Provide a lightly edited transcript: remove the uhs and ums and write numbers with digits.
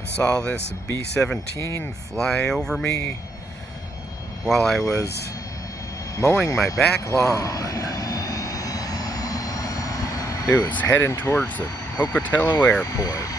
I saw this B-17 fly over me while I was mowing my back lawn. It was heading towards the Pocatello Airport.